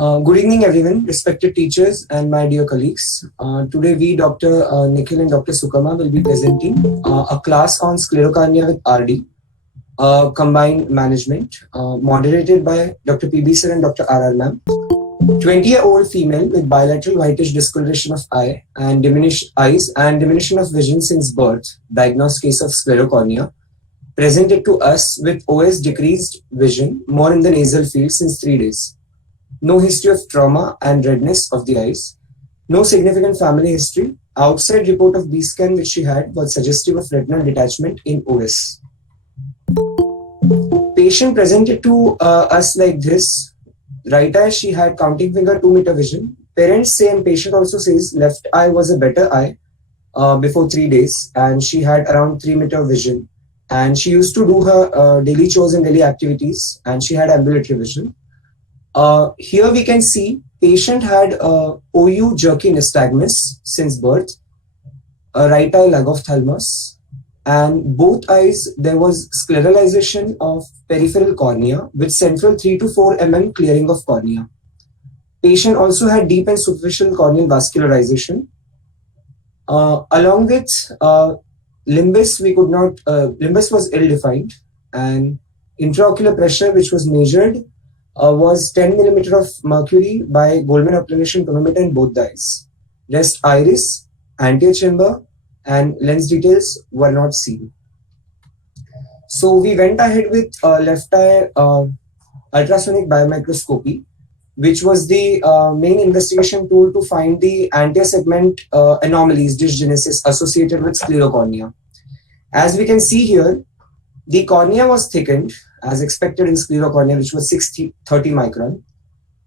Good evening, everyone, respected teachers and my dear colleagues. Today, we, Dr. Nikhil and Dr. Sukama, will be presenting a class on sclerocardia with RD, combined management, moderated by Dr. PB sir and Dr. RR ma'am. 20-year-old female with bilateral whitish discoloration of eye and diminished eyes and diminution of vision since birth, diagnosed case of sclerocornea, presented to us with OS decreased vision, more in the nasal field since 3 days. No history of trauma and redness of the eyes. No significant family history. Outside report of B scan which she had was suggestive of retinal detachment in OS. Patient presented to us like this. Right eye, she had counting finger 2-meter vision. Parents say and patient also says left eye was a better eye before 3 days, and she had around 3-meter vision. And she used to do her daily chores and daily activities, and she had ambulatory vision. Here we can see patient had OU jerky nystagmus since birth, a right eye lag of thalamus, and both eyes there was scleralization of peripheral cornea with central 3 to 4 mm clearing of cornea. Patient also had deep and superficial corneal vascularization. Along with limbus, limbus was ill-defined, and intraocular pressure which was measured was 10 millimeter of mercury by Goldman applanation tonometer in both the eyes. Rest iris, anterior chamber, and lens details were not seen. So we went ahead with left eye ultrasonic biomicroscopy, which was the main investigation tool to find the anterior segment anomalies, dysgenesis associated with sclerocornea. As we can see here, the cornea was thickened as expected in sclerocornea, which was 630 micron.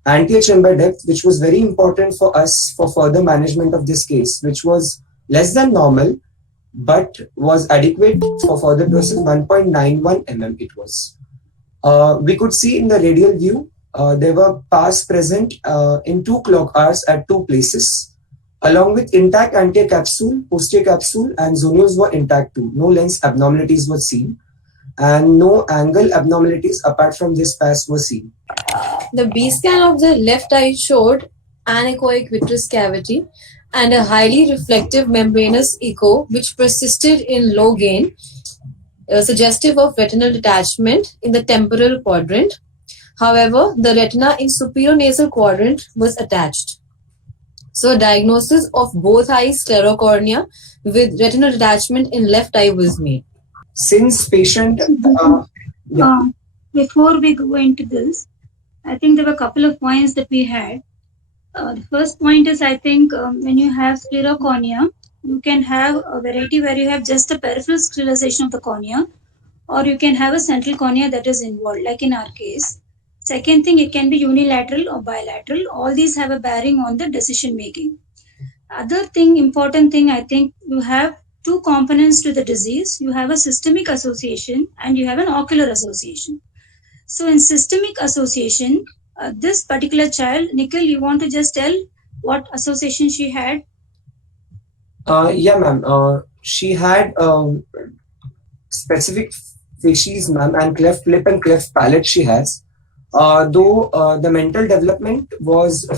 Anterior chamber depth, which was very important for us for further management of this case, which was less than normal, but was adequate for further process, 1.91 mm it was. We could see in the radial view, there were pars present in 2 clock hours at 2 places, along with intact anterior capsule, posterior capsule, and zonules were intact too. No lens abnormalities were seen, and no angle abnormalities apart from this pass were seen. The B scan of the left eye showed anechoic vitreous cavity and a highly reflective membranous echo which persisted in low gain, suggestive of retinal detachment in the temporal quadrant. However, the retina in superior nasal quadrant was attached. So, diagnosis of both eyes sclerocornea with retinal detachment in left eye was made. Since patient... Before we go into this, I think there were a couple of points that we had. The first point is, I think when you have sclerocornea, you can have a variety where you have just a peripheral scleralization of the cornea, or you can have a central cornea that is involved, like in our case. Second thing, it can be unilateral or bilateral. All these have a bearing on the decision making. Other thing, important thing, I think you have 2 components to the disease. You have a systemic association and you have an ocular association. So in systemic association, this particular child, Nikhil, you want to just tell what association she had? Yeah, ma'am. She had specific facies, ma'am, and cleft lip and cleft palate she has. Though the mental development was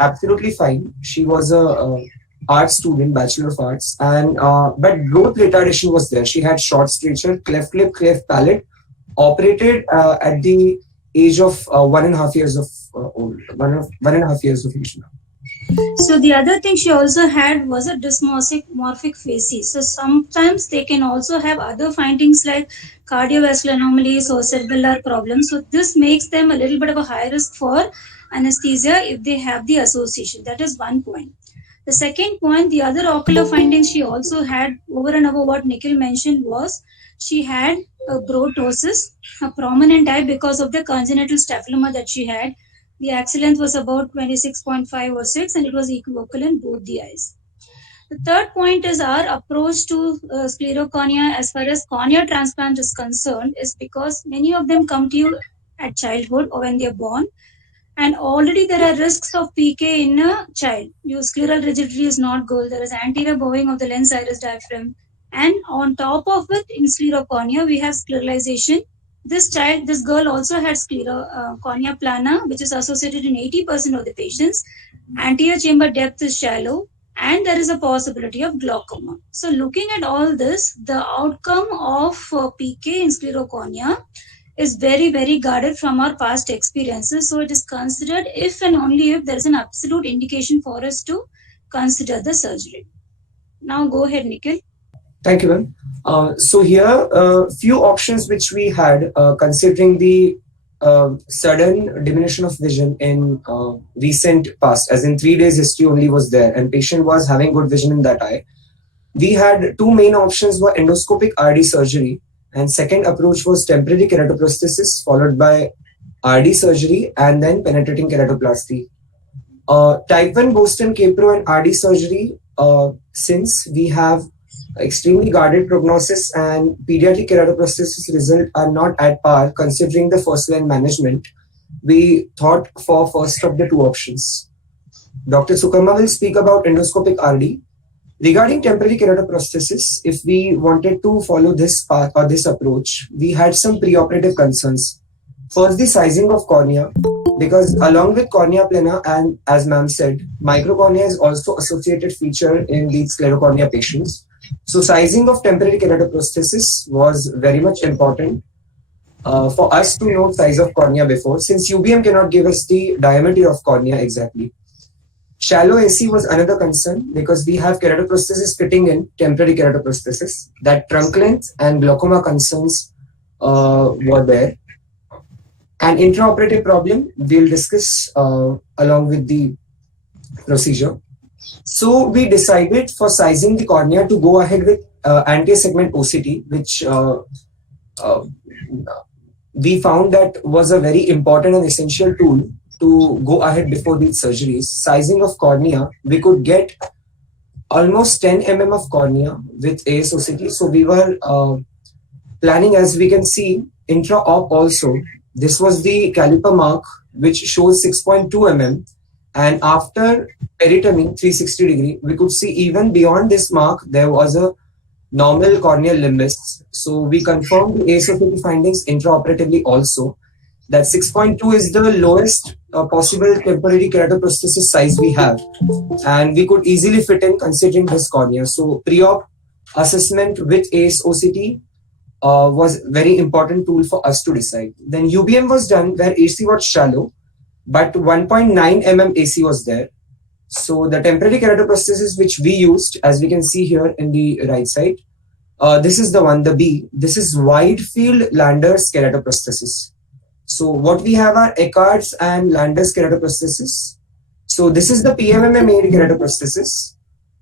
absolutely fine. She was a art student, Bachelor of Arts, and but growth retardation was there. She had short stature, cleft lip, cleft palate, operated at the age of 1.5 years of old, 1.5 years of age now. So the other thing she also had was a dysmorphic facies. So sometimes they can also have other findings like cardiovascular anomalies or cerebellar problems. So this makes them a little bit of a high risk for anesthesia if they have the association. That is one point. The second point, the other ocular findings she also had over and above what Nikhil mentioned was she had a brotosis, a prominent eye because of the congenital staphyloма that she had. The axis length was about 26.5 or 6 and it was equivocal in both the eyes. The third point is our approach to sclerocornea as far as cornea transplant is concerned is because many of them come to you at childhood or when they are born. And already there are risks of PK in a child. Your scleral rigidity is not good. There is anterior bowing of the lens iris diaphragm. And on top of it, in sclerocornea, we have scleralization This girl also had cornea plana, which is associated in 80% of the patients. Anterior chamber depth is shallow, and there is a possibility of glaucoma. So, looking at all this, the outcome of PK in sclerocornea is very, very guarded from our past experiences. So, it is considered if and only if there is an absolute indication for us to consider the surgery. Now, go ahead, Nikhil. Thank you, ma'am. So here, few options which we had considering the sudden diminution of vision in recent past, as in 3 days history only was there, and patient was having good vision in that eye. We had two main options were endoscopic RD surgery, and second approach was temporary keratoprosthesis followed by RD surgery and then penetrating keratoplasty. Type 1 Boston K-Pro and RD surgery, since we have extremely guarded prognosis and pediatric keratoprosthesis results are not at par considering the first line management, we thought for first of the two options. Dr. Sukarma will speak about endoscopic RD. Regarding temporary keratoprosthesis, if we wanted to follow this path or this approach, we had some preoperative concerns. First, the sizing of cornea, because along with cornea plana and as ma'am said, microcornea is also associated feature in these sclerocornea patients. So sizing of temporary keratoprosthesis was very much important for us to know size of cornea before, since UBM cannot give us the diameter of cornea exactly. Shallow AC was another concern because we have keratoprosthesis fitting in temporary keratoprosthesis. That trunk length and glaucoma concerns were there. An intraoperative problem we'll discuss along with the procedure. So we decided for sizing the cornea to go ahead with anterior segment OCT, which we found that was a very important and essential tool to go ahead before these surgeries. Sizing of cornea, we could get almost 10 mm of cornea with ASOCT. So we were planning, as we can see, intra-op also. This was the caliper mark, which shows 6.2 mm. And after peritomy, 360 degree, we could see even beyond this mark, there was a normal corneal limbus. So we confirmed the ASOCT findings intraoperatively also. That 6.2 is the lowest possible temporary keratoprosthesis size we have. And we could easily fit in considering this cornea. So pre-op assessment with ASOCT was very important tool for us to decide. Then UBM was done where AC was shallow, but 1.9 mm AC was there. So the temporary keratoprosthesis which we used, as we can see here in the right side, this is the one, the B. This is wide field Landers keratoprosthesis. So what we have are Eckhart's and Landers keratoprosthesis. So this is the PMMA made keratoprosthesis.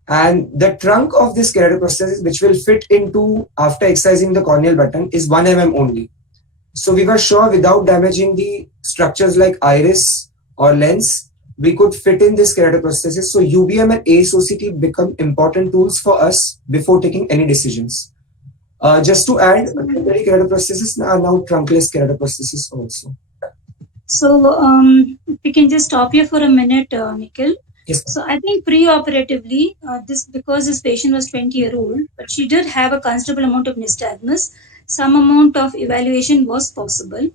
And the trunk of this keratoprosthesis, which will fit into after excising the corneal button, is 1 mm only. So we were sure without damaging the structures like iris or lens, we could fit in this keratoprosthesis. So UBM and ASOCT become important tools for us before taking any decisions. Just to add, temporary keratoprosthesis are now trunkless keratoprosthesis also. So we can just stop here for a minute, Nikhil. Yes. So I think pre-operatively, because this patient was 20-year-old, but she did have a considerable amount of nystagmus, some amount of evaluation was possible.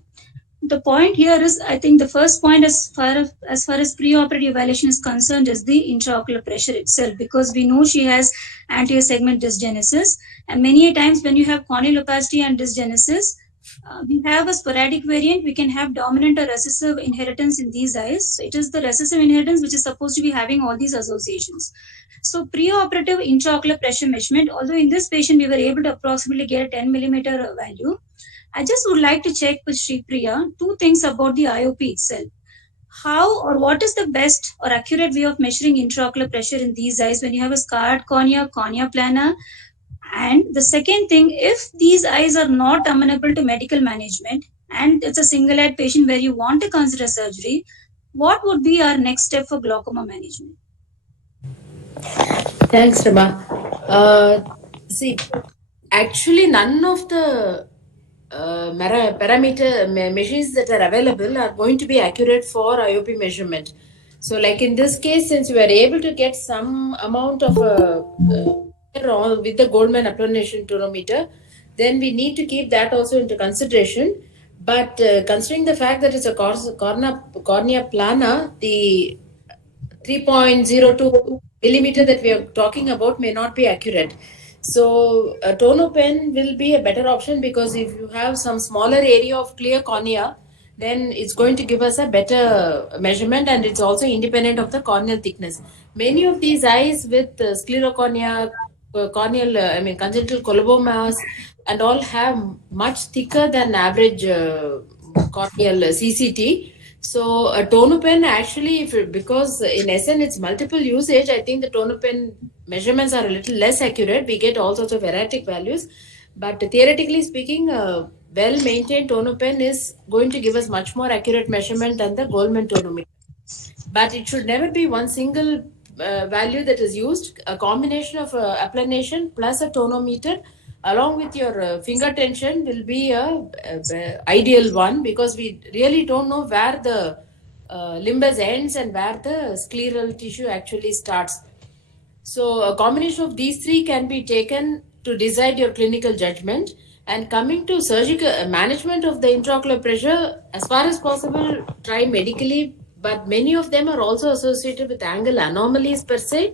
The point here is, I think the first point as far as pre-operative evaluation is concerned is the intraocular pressure itself, because we know she has anterior segment dysgenesis, and many times when you have corneal opacity and dysgenesis, we have a sporadic variant. We can have dominant or recessive inheritance in these eyes. So it is the recessive inheritance which is supposed to be having all these associations. So pre-operative intraocular pressure measurement, although in this patient we were able to approximately get a 10 millimeter value, I just would like to check with Sri Priya two things about the IOP itself. How or what is the best or accurate way of measuring intraocular pressure in these eyes when you have a scarred cornea, cornea plana? And the second thing, if these eyes are not amenable to medical management and it's a single-eyed patient where you want to consider surgery, what would be our next step for glaucoma management? Thanks, Rama. See, actually, none of the parameter machines that are available are going to be accurate for IOP measurement. So, like in this case, since we are able to get some amount of with the Goldman attenuation tonometer, then we need to keep that also into consideration. But considering the fact that it's a cornea plana, the 3.02 millimeter that we are talking about may not be accurate. So a tono pen will be a better option, because if you have some smaller area of clear cornea, then it's going to give us a better measurement, and it's also independent of the corneal thickness. Many of these eyes with sclerocornea, congenital colobomas and all have much thicker than average corneal CCT. So a tonopen actually, because in SN it's multiple usage, I think the tonopen measurements are a little less accurate. We get all sorts of erratic values, but theoretically speaking, a well-maintained tonopen is going to give us much more accurate measurement than the Goldman tonometer. But it should never be one single value that is used. A combination of applanation plus a tonometer along with your finger tension will be a ideal one, because we really don't know where the limbus ends and where the scleral tissue actually starts. So a combination of these three can be taken to decide your clinical judgment. And coming to surgical management of the intraocular pressure, as far as possible, try medically, but many of them are also associated with angle anomalies per se,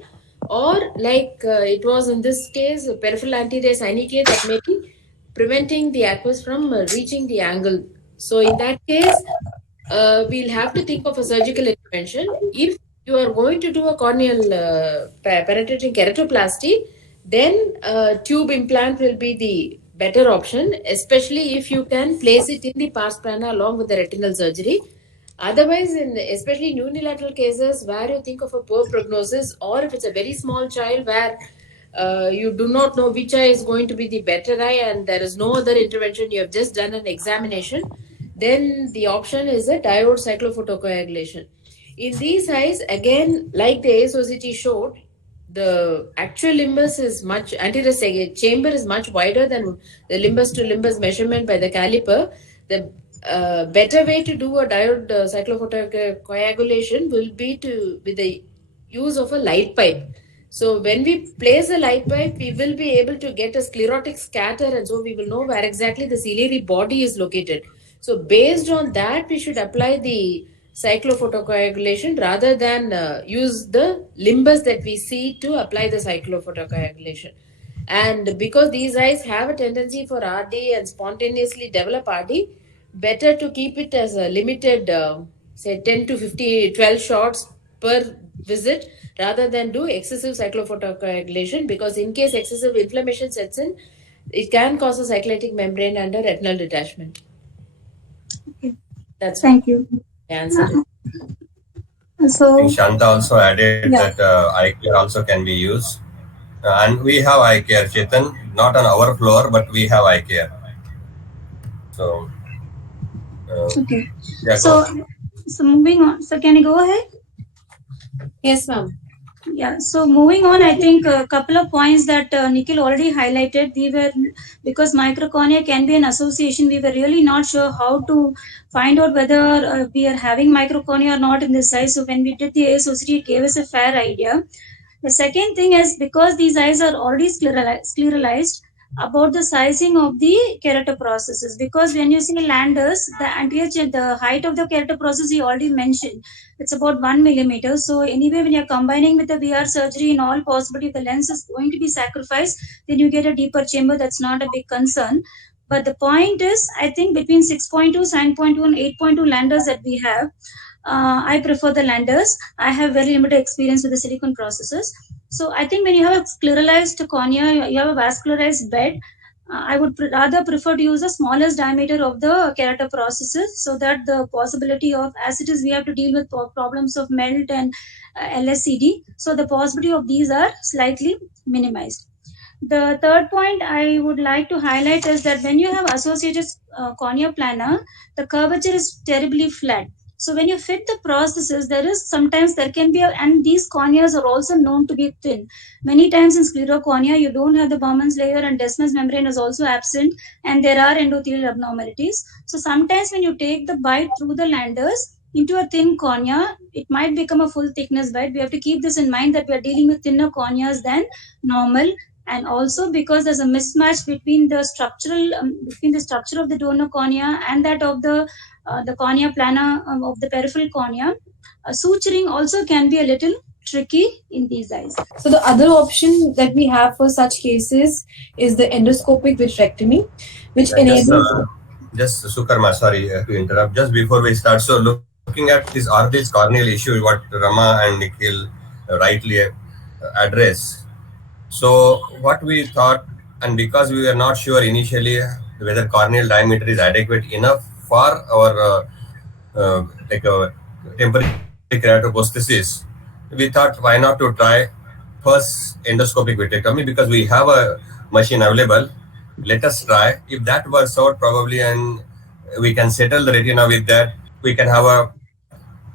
or like it was in this case, peripheral anterior synechiae that may be preventing the aqueous from reaching the angle. So in that case, we'll have to think of a surgical intervention. If you are going to do a corneal penetrating keratoplasty, then tube implant will be the better option, especially if you can place it in the pars plana along with the retinal surgery. Otherwise, especially in unilateral cases where you think of a poor prognosis, or if it's a very small child where you do not know which eye is going to be the better eye and there is no other intervention, you have just done an examination, then the option is a diode cyclophotocoagulation. In these eyes, again, like the ASOCT showed, the actual limbus is much, anterior chamber is much wider than the limbus to limbus measurement by the caliper. The better way to do a diode cyclophotocoagulation will be with the use of a light pipe. So when we place a light pipe, we will be able to get a sclerotic scatter, and so we will know where exactly the ciliary body is located. So based on that, we should apply the cyclophotocoagulation rather than use the limbus that we see to apply the cyclophotocoagulation. And because these eyes have a tendency for RD and spontaneously develop RD, better to keep it as a limited, say 10 to 12 shots per visit rather than do excessive cyclophotocoagulation, because in case excessive inflammation sets in, it can cause a cyclitic membrane and a retinal detachment. Okay. That's Thank you. the answer. So, I think Shanta also added that eye care also can be used. And we have eye care, Chetan, not on our floor, but we have eye care. So, okay. yeah, So moving on. So can you go ahead? Yes, ma'am. Yeah, so moving on, I think a couple of points that Nikhil already highlighted. Because microcornea can be an association, we were really not sure how to find out whether we are having microcornea or not in this eye. So when we did the ASOCT, it gave us a fair idea. The second thing is, because these eyes are already scleralized, about the sizing of the keratoprocesses, because when you see Landers, the height of the keratoprocess he already mentioned, it's about 1 millimeter. So anyway, when you're combining with the VR surgery, in all possibility the lens is going to be sacrificed, then you get a deeper chamber. That's not a big concern. But the point is, I think between 6.2, 9.2 and 8.2 Landers that we have, I prefer the Landers. I have very limited experience with the silicone processes. So I think when you have a scleralized cornea, you have a vascularized bed, I would rather prefer to use the smallest diameter of the keratoprocesses, so that the possibility of, as it is, we have to deal with problems of melt and LSCD. So the possibility of these are slightly minimized. The third point I would like to highlight is that when you have associated cornea plana, the curvature is terribly flat. So when you fit the processes, there can be, and these corneas are also known to be thin. Many times in sclerocornea, you don't have the Bowman's layer, and Descemet's membrane is also absent, and there are endothelial abnormalities. So sometimes when you take the bite through the Landers into a thin cornea, it might become a full thickness bite. We have to keep this in mind, that we are dealing with thinner corneas than normal. and also because there's a mismatch between the structure of the donor cornea and that of the cornea plana of the peripheral cornea. Suturing also can be a little tricky in these eyes. So the other option that we have for such cases is the endoscopic vitrectomy, which enables. Just Sukarma, sorry to interrupt. Just before we start, so looking at this Ardil's corneal issue, what Rama and Nikhil rightly address. So what we thought, and because we were not sure initially whether corneal diameter is adequate enough for our temporary keratoprosthesis, we thought why not to try first endoscopic vitrectomy, because we have a machine available. Let us try. If that works out, probably, and we can settle the retina with that, we can have a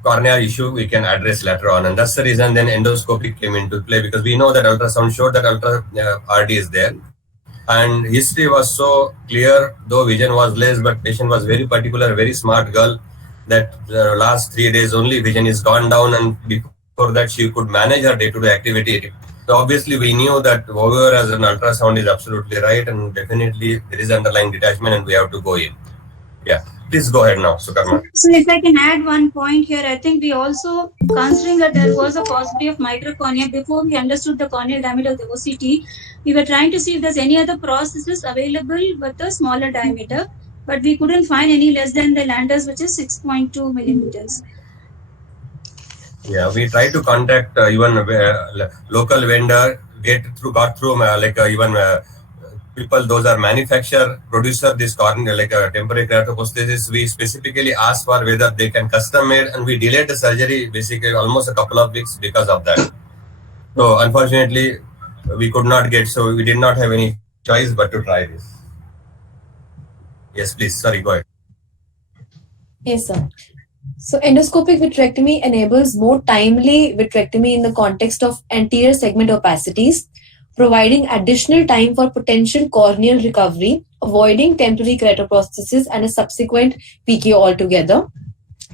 cornea issue we can address later on. And that's the reason then endoscopy came into play, because we know that ultrasound showed that RD is there. And history was so clear, though vision was less, but patient was very particular, very smart girl, that the last 3 days only vision is gone down, and before that she could manage her day-to-day activity. So obviously we knew that whoever has an ultrasound is absolutely right, and definitely there is underlying detachment and we have to go in. Yeah, please go ahead now, Sukarma. So if I can add one point here, I think we also, considering that there was a possibility of microcornea, before we understood the corneal diameter of the OCT, we were trying to see if there's any other processes available with a smaller diameter, but we couldn't find any less than the Landers, which is 6.2 millimeters. Yeah, we tried to contact even local vendor, got through even people, those are manufacturer, producer, this cornea, like a temporary keratoprosthesis. We specifically asked for whether they can custom made, and we delayed the surgery basically almost a couple of weeks because of that. So unfortunately, we could not get, so we did not have any choice but to try this. Yes, please. Sorry, go ahead. Yes, sir. So endoscopic vitrectomy enables more timely vitrectomy in the context of anterior segment opacities, providing additional time for potential corneal recovery, avoiding temporary keratoprosthesis and a subsequent PK altogether.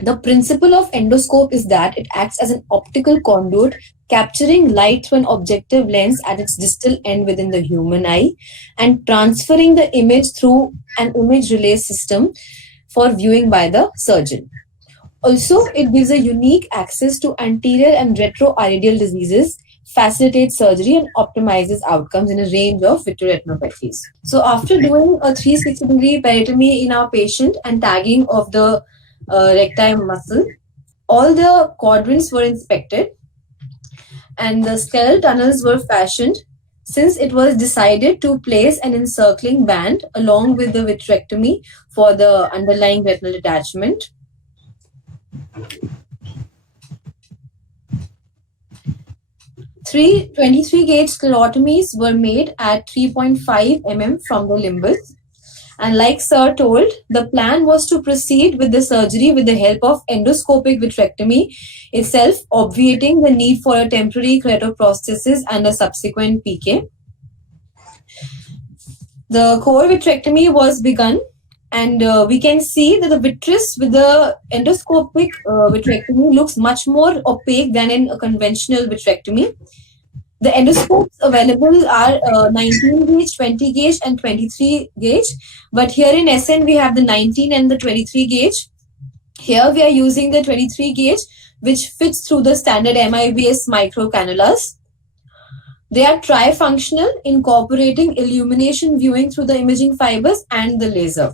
The principle of endoscope is that it acts as an optical conduit, capturing light through an objective lens at its distal end within the human eye and transferring the image through an image relay system for viewing by the surgeon. Also, it gives a unique access to anterior and retroiridial diseases, facilitates surgery and optimizes outcomes in a range of vitreoretinopathies. So after doing a 360-degree peritomy in our patient and tagging of the recti muscle, all the quadrants were inspected and the scleral tunnels were fashioned, since it was decided to place an encircling band along with the vitrectomy for the underlying retinal detachment. 23 gauge sclerotomies were made at 3.5 mm from the limbus. And like Sir told, the plan was to proceed with the surgery with the help of endoscopic vitrectomy itself, obviating the need for a temporary keratoprosthesis and a subsequent PK. The core vitrectomy was begun, and we can see that the vitreous with the endoscopic vitrectomy looks much more opaque than in a conventional vitrectomy. The endoscopes available are 19 gauge, 20 gauge and 23 gauge. But here in SN, we have the 19 and the 23 gauge. Here we are using the 23 gauge, which fits through the standard MIBS micro cannulas. They are trifunctional, incorporating illumination viewing through the imaging fibers and the laser.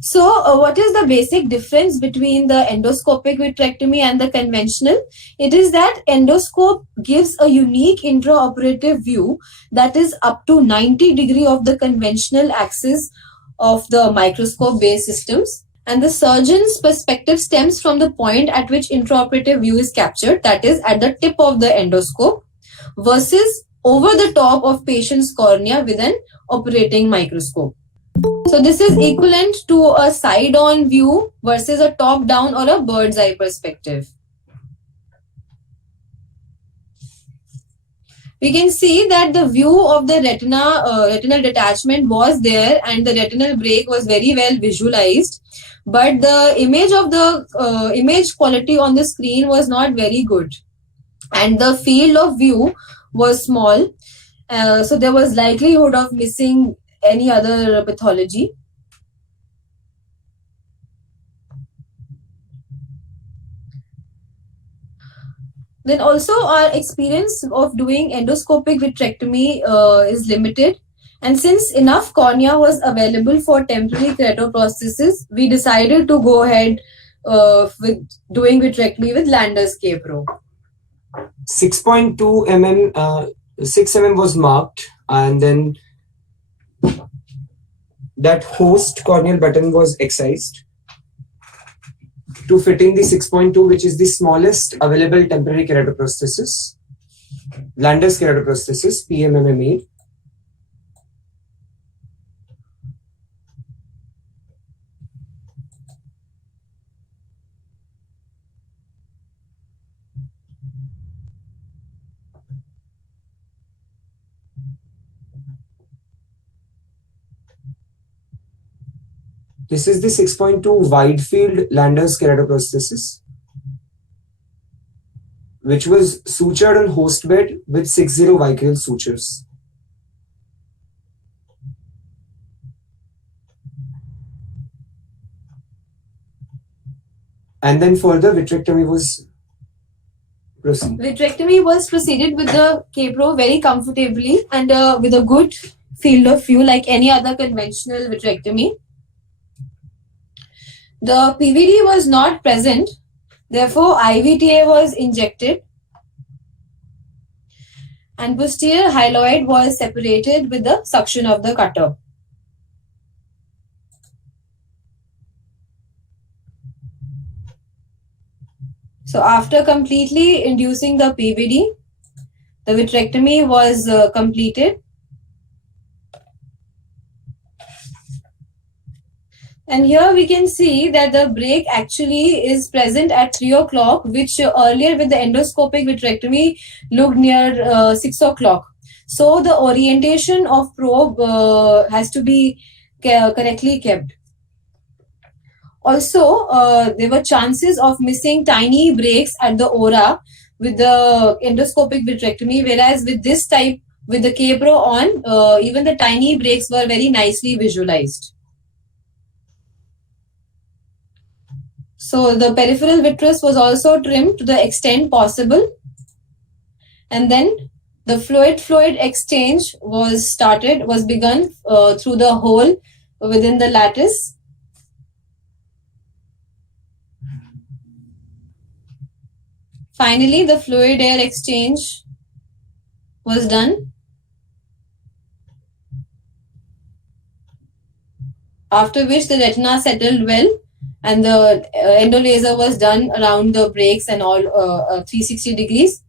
So what is the basic difference between the endoscopic vitrectomy and the conventional? It is that endoscope gives a unique intraoperative view that is up to 90 degrees of the conventional axis of the microscope-based systems. And the surgeon's perspective stems from the point at which intraoperative view is captured, that is at the tip of the endoscope, versus over the top of patient's cornea with an operating microscope. So this is equivalent to a side-on view versus a top-down or a bird's eye perspective. We can see that the view of the retinal detachment was there and the retinal break was very well visualized. But the image of the image quality on the screen was not very good. And the field of view was small. So there was likelihood of missing any other pathology. Then also our experience of doing endoscopic vitrectomy is limited. And since enough cornea was available for temporary keratoprosthesis, we decided to go ahead with doing vitrectomy with Landers K-Pro. 6.2 mm, 6 mm was marked, and then that host corneal button was excised to fit in the 6.2, which is the smallest available temporary keratoprosthesis. Landers keratoprosthesis, PMMA made. This is the 6.2 wide field Landers keratoprosthesis, which was sutured on host bed with 60 Vicryl sutures. And then further vitrectomy was proceeded. Vitrectomy was proceeded with the K-Pro very comfortably and with a good field of view like any other conventional vitrectomy. The PVD was not present, therefore IVTA was injected and posterior hyaloid was separated with the suction of the cutter. So after completely inducing the PVD, the vitrectomy was completed. And here we can see that the break actually is present at 3 o'clock, which earlier with the endoscopic vitrectomy looked near 6 o'clock. So the orientation of probe has to be correctly kept. Also, there were chances of missing tiny breaks at the ora with the endoscopic vitrectomy, whereas with this type, with the K-Pro on, even the tiny breaks were very nicely visualized. So the peripheral vitreous was also trimmed to the extent possible. And then the fluid-fluid exchange was begun through the hole within the lattice. Finally, the fluid air exchange was done. After which the retina settled well and the endolaser was done around the breaks and all 360 degrees,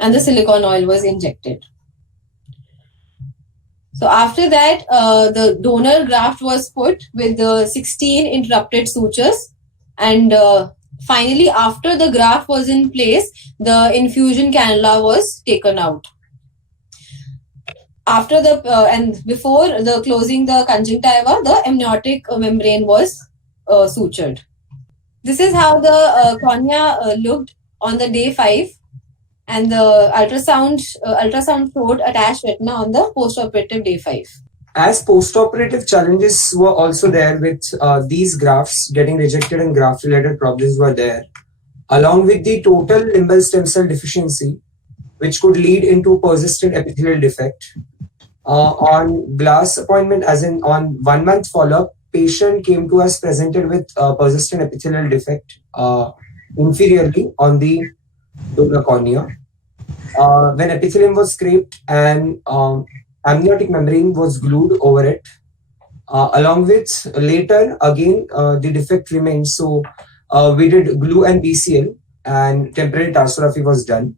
and the silicone oil was injected. So after that, the donor graft was put with the 16 interrupted sutures, and finally, after the graft was in place, the infusion cannula was taken out. After the and before the closing the conjunctiva, the amniotic membrane was sutured. This is how the cornea looked on the day 5, and the ultrasound showed attached retina on the post-operative day 5. As post-operative challenges were also there with these grafts getting rejected and graft-related problems were there, along with the total limbal stem cell deficiency, which could lead into persistent epithelial defect. On glass appointment, as in on 1 month follow-up, patient came to us presented with persistent epithelial defect inferiorly on the donor cornea. When epithelium was scraped and amniotic membrane was glued over it, along with later again the defect remained. So we did glue and BCL, and temporary tarsorrhaphy was done.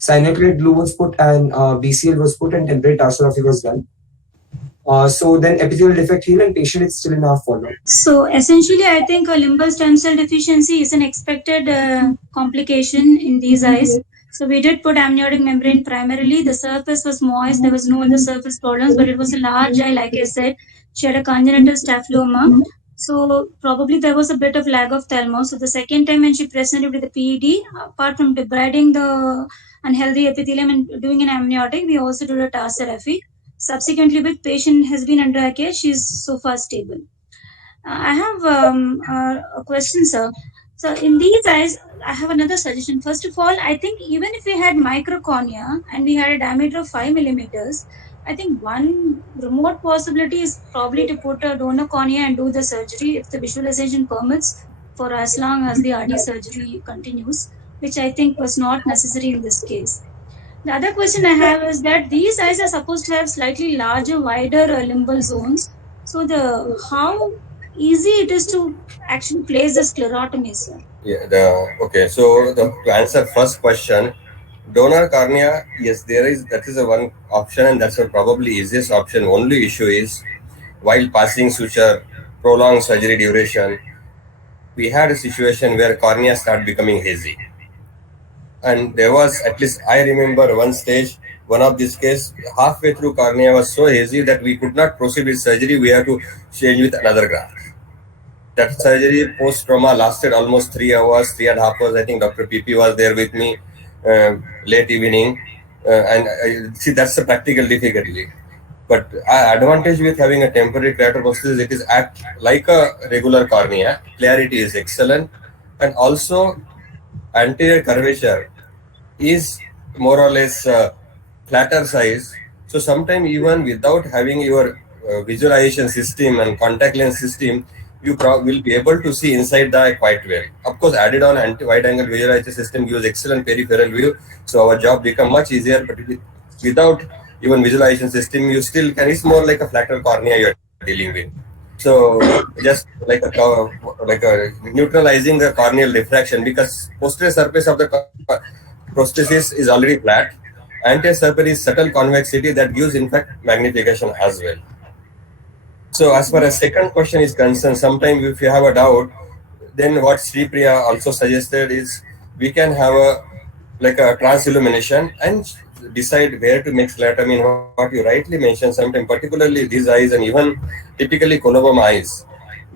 Synovial glue was put and BCL was put and temporary tarsorrhaphy was done. So then epithelial defect healed and patient is still in our follow-up. So essentially, I think a limbal stem cell deficiency is an expected complication in these eyes. So we did put amniotic membrane primarily. The surface was moist. There was no other surface problems, but it was a large eye, like I said. She had a congenital staphyloма. So probably there was a bit of lag of Thelmo. So the second time when she presented with the PED, apart from debriding the unhealthy epithelium and doing an amniotic, we also did a tarsorrhaphy. Subsequently, with patient has been under care, she is so far stable. I have a question, sir. So in these eyes, I have another suggestion. First of all, I think even if we had microcornea and we had a diameter of 5 millimeters, I think one remote possibility is probably to put a donor cornea and do the surgery if the visualization permits for as long as the RD surgery continues, which I think was not necessary in this case. The other question I have is that these eyes are supposed to have slightly larger, wider limbal zones. So the how easy it is to actually place the sclerotomy, sir? Okay. So to answer first question, donor cornea, yes, that is a one option, and that's a probably easiest option. Only issue is while passing suture, prolonged surgery duration, we had a situation where cornea started becoming hazy. And there was, at least I remember one stage, one of this case, halfway through cornea was so hazy that we could not proceed with surgery. We had to change with another graft. That surgery post trauma lasted almost 3 hours, 3.5 hours. I think Dr. PP was there with me late evening. And see, that's the practical difficulty. But advantage with having a temporary keratoprosthesis, it is act like a regular cornea. Clarity is excellent, and also anterior curvature is more or less flatter size. So sometimes even without having your visualization system and contact lens system, you will be able to see inside the eye quite well. Of course, added on anti-wide angle visualization system gives excellent peripheral view, so our job become much easier. But without even visualization system, you still can. It's more like a flatter cornea you're dealing with. So just like a neutralizing the corneal diffraction, because posterior surface of the prosthesis is already flat. Anterior surface is subtle convexity that gives in fact magnification as well. So as far as second question is concerned, sometimes if you have a doubt, then what Sri Priya also suggested is we can have a transillumination and decide where to make sclerotomy. What you rightly mentioned, sometimes particularly these eyes and even typically coloboma eyes,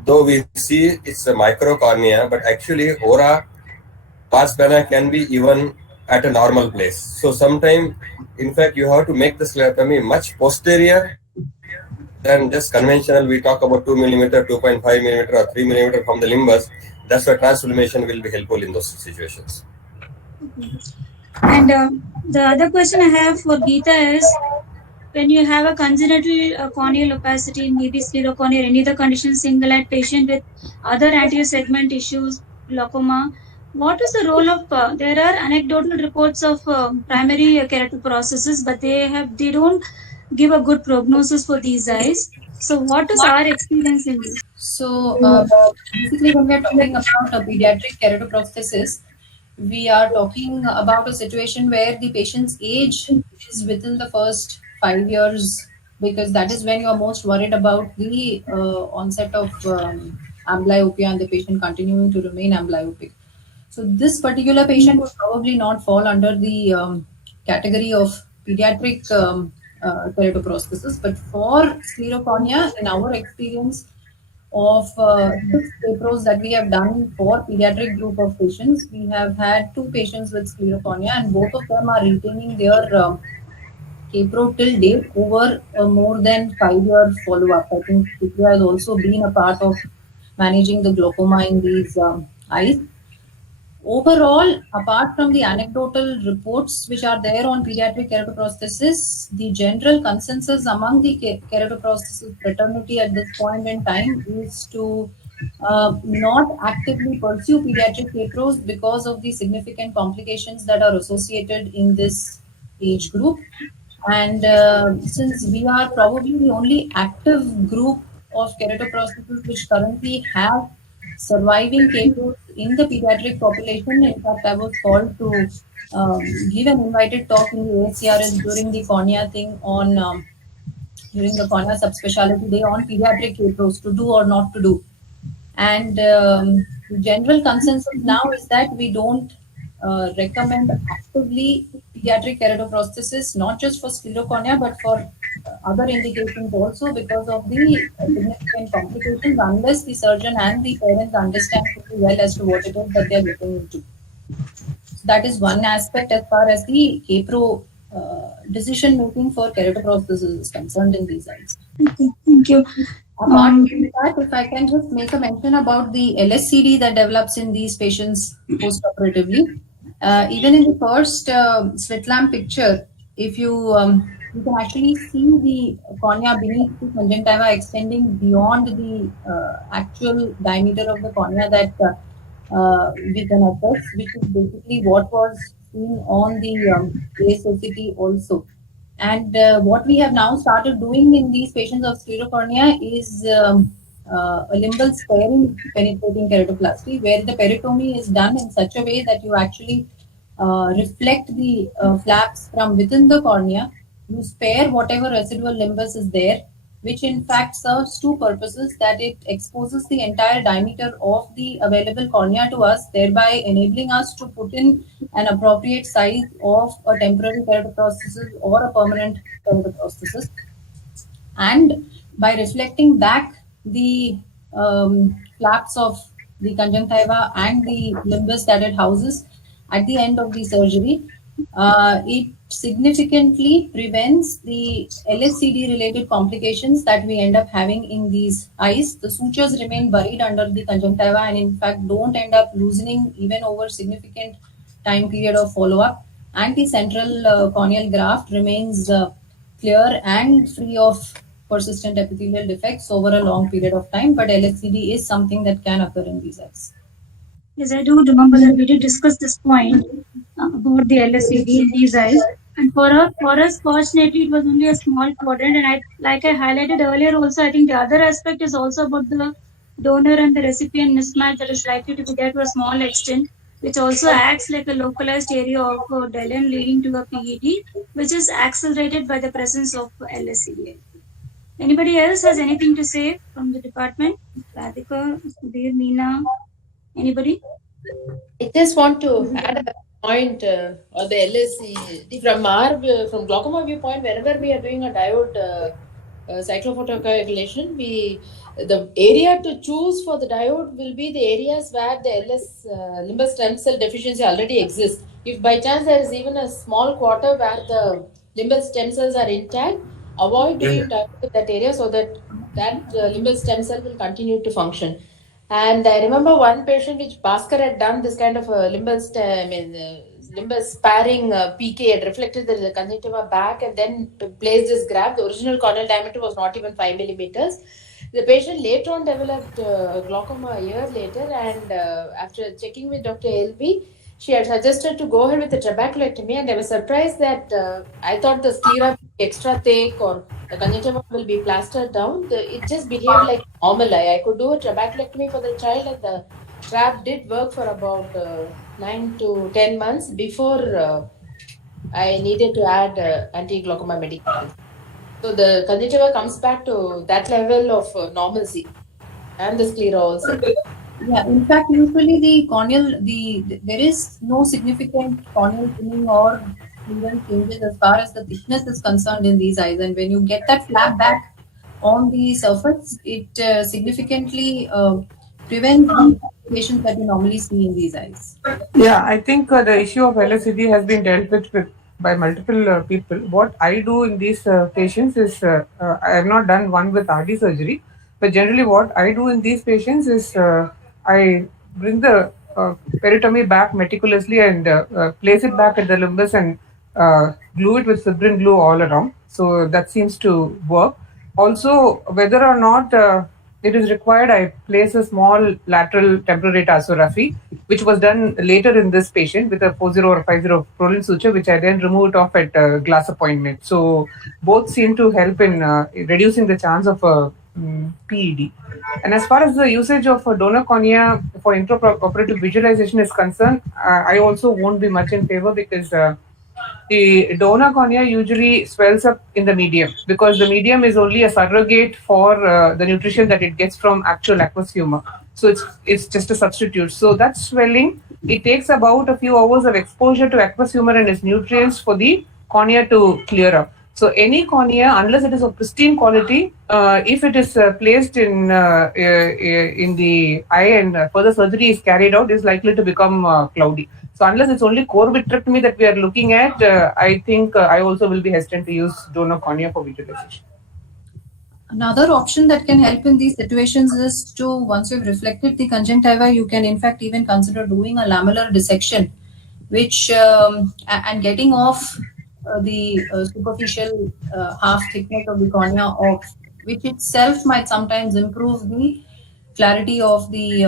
though we see it's a microcornea, but actually ora pars plana can be even at a normal place. So sometimes, in fact, you have to make the sclerotomy much posterior than just conventional. We talk about 2 millimeter, 2.5 millimeter, or 3 millimeter from the limbus. That's why transformation will be helpful in those situations. And the other question I have for Geeta is, when you have a congenital corneal opacity, maybe sclerocornea or any other condition, single-eyed patient with other anterior segment issues, glaucoma, what is the role of? There are anecdotal reports of primary keratoprosthesis, but they don't give a good prognosis for these eyes. So, what is our experience in this? So basically, when we are talking about a pediatric keratoprosthesis, we are talking about a situation where the patient's age is within the first 5 years, because that is when you are most worried about the onset of amblyopia and the patient continuing to remain amblyopic. So this particular patient would probably not fall under the category of pediatric keratoprosthesis, but for sclerocornea, in our experience of 6 papers that we have done for pediatric group of patients, we have had 2 patients with sclerocornea, and both of them are retaining their Kpro till date over more than 5 year follow-up. I think Shikha has also been a part of managing the glaucoma in these eyes. Overall, apart from the anecdotal reports which are there on pediatric keratoprosthesis, the general consensus among the keratoprosthesis fraternity at this point in time is to not actively pursue pediatric kpros because of the significant complications that are associated in this age group. And since we are probably the only active group of keratoprosthesis which currently have surviving cases in the pediatric population, in fact, I was called to give an invited talk in the ACRS during the cornea thing on during the cornea subspecialty day on pediatric capros to do or not to do. And the general consensus now is that we don't recommend actively pediatric keratoprosthesis, not just for sclerocornea, but for other indications also because of the significant complications unless the surgeon and the parents understand pretty well as to what it is that they're looking into. So that is one aspect as far as the KPRO decision making for keratoprosthesis is concerned in these eyes. Okay, thank you. Apart from that, if I can just make a mention about the LSCD that develops in these patients post-operatively, even in the first slit lamp picture, if you can actually see the cornea beneath the conjunctiva extending beyond the actual diameter of the cornea that we can assess, which is basically what was seen on the ASOCT also. And what we have now started doing in these patients of sclerocornea is a limbal sparing penetrating keratoplasty, where the peritomy is done in such a way that you actually reflect the flaps from within the cornea. You spare whatever residual limbus is there, which in fact serves two purposes: that it exposes the entire diameter of the available cornea to us, thereby enabling us to put in an appropriate size of a temporary keratoprosthesis or a permanent keratoprosthesis. And by reflecting back the flaps of the conjunctiva and the limbus that it houses at the end of the surgery, it significantly prevents the LSCD related complications that we end up having in these eyes. The sutures remain buried under the conjunctiva and in fact don't end up loosening even over significant time period of follow-up, and the central corneal graft remains clear and free of persistent epithelial defects over a long period of time. But LSCD is something that can occur in these eyes. Yes, I do remember that we did discuss this point about the LSCD in these eyes. And for us, fortunately, it was only a small quadrant. And like I highlighted earlier also, I think the other aspect is also about the donor and the recipient mismatch that is likely to be there to a small extent, which also acts like a localized area of Delen leading to a PED, which is accelerated by the presence of LSCD. Anybody else has anything to say from the department? Radhika, Sudhir, Meena, anybody? I just want to add a point on the LSC. From glaucoma viewpoint, whenever we are doing a diode cyclophotocoagulation, the area to choose for the diode will be the areas where the limbus stem cell deficiency already exists. If by chance there is even a small quarter where the limbus stem cells are intact, avoid doing diode in that area so that limbus stem cell will continue to function. And I remember one patient which Bhaskar had done this kind of limbus sparing PK, had reflected the conjunctiva back and then placed this graft. The original corneal diameter was not even 5 millimeters. The patient later on developed glaucoma a year later, and after checking with Dr. LB, she had suggested to go ahead with the trabeculectomy, and I was surprised that I thought the sclera would be extra thick or the conjunctiva will be plastered down. It just behaved like normal eye. I could do a trabeculectomy for the child, and the trap did work for about 9 to 10 months before I needed to add anti-glaucoma medication. So the conjunctiva comes back to that level of normalcy, and the sclera also. Yeah, in fact, usually the corneal, there is no significant corneal thinning or even changes as far as the thickness is concerned in these eyes. And when you get that flap back on the surface, it significantly prevents the complications that you normally see in these eyes. Yeah, I think the issue of LSCD has been dealt with by multiple people. What I do in these patients is, I have not done one with RD surgery, but generally what I do in these patients is I bring the peritomy back meticulously and place it back at the limbus and glue it with fibrin glue all around. So that seems to work. Also, whether or not it is required, I place a small lateral temporal tarsography, which was done later in this patient with a 40 or 50 Prolin suture, which I then removed off at glass appointment. So both seem to help in reducing the chance of a PED. And as far as the usage of a donor cornea for intraoperative visualization is concerned, I also won't be much in favor, because the donor cornea usually swells up in the medium, because the medium is only a surrogate for the nutrition that it gets from actual aqueous humor. So it's just a substitute. So that swelling, it takes about a few hours of exposure to aqueous humor and its nutrients for the cornea to clear up. So any cornea, unless it is of pristine quality, if it is placed in the eye and further surgery is carried out, is likely to become cloudy. So unless it's only core vitrectomy that we are looking at, I think I also will be hesitant to use donor cornea for visualization. Another option that can help in these situations is to, once you've reflected the conjunctiva, you can in fact even consider doing a lamellar dissection, which and getting off the superficial half thickness of the cornea off, which itself might sometimes improve the clarity of the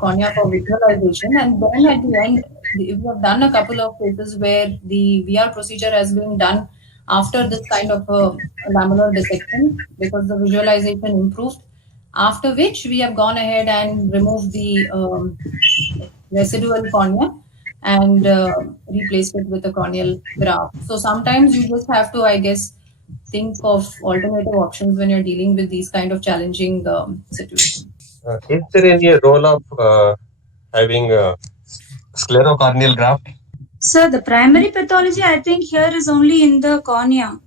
cornea for visualization. And then at the end, if you have done a couple of cases where the VR procedure has been done after this kind of a lamellar dissection because the visualization improved, after which we have gone ahead and removed the residual cornea and replaced it with a corneal graft. So sometimes you just have to, I guess, think of alternative options when you're dealing with these kind of challenging situations. Is there any role of having a sclerocorneal graft? So the primary pathology, I think here is only in the cornea,